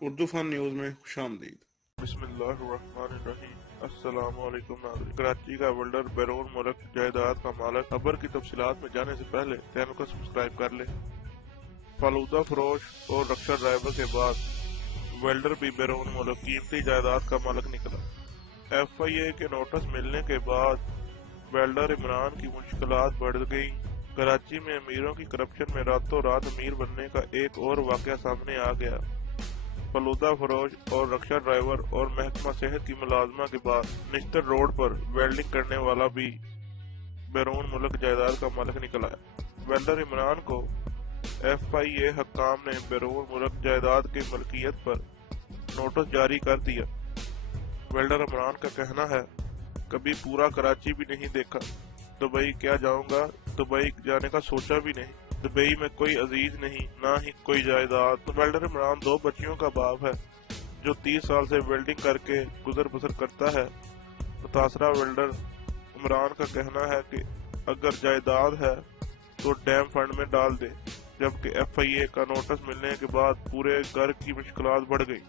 اردو فن news میں خوش آمدید۔ بسم اللہ الرحمن الرحیم۔ السلام علیکم ناظرین۔ کراچی کا ولڈر بیرون ملک جائیداد کا مالک۔ خبر کی تفصیلات میں جانے سے پہلے چینل کو سبسکرائب کر لیں۔ فالودہ فروش اور رکشہ ڈرائیور کے بعد ویلڈر بھی بیرون ملک قیمتی جائیداد کا مالک نکلا۔ ایف آئی اے کے نوٹس ملنے کے بعد ویلڈر عمران کی مشکلات بڑھ گئیں۔ کراچی میں امیروں کی کرپشن میں راتوں رات امیر بننے کا ایک اور واقعہ سامنے آ گیا۔ فالودہ فروش اور رکشہ ڈرائیور اور محکمہ صحت کی ملازمہ کے بعد نشتر روڈ پر ویلڈنگ کرنے والا بھی بیرون ملک جائیداد کا مالک نکل آیا۔ ویلڈر عمران کو ایف آئی اے حکام نے بیرون ملک جائیداد کی ملکیت پر نوٹس جاری کر دیا۔ ویلڈر عمران کا کہنا ہے، کبھی پورا کراچی بھی نہیں دیکھا، دبئی کیا جاؤں گا، دبئی جانے کا سوچا بھی نہیں، دبئی میں کوئی عزیز نہیں، نہ ہی کوئی جائیداد۔ ویلڈر عمران 2 بچیوں کا باپ ہے جو 30 سال سے ویلڈنگ کر کے گزر بسر کرتا ہے۔ متاثرہ ویلڈر عمران کا کہنا ہے کہ اگر جائیداد ہے تو ڈیم فنڈ میں ڈال دے، جبکہ ایف آئی اے کا نوٹس ملنے کے بعد پورے گھر کی مشکلات بڑھ گئی۔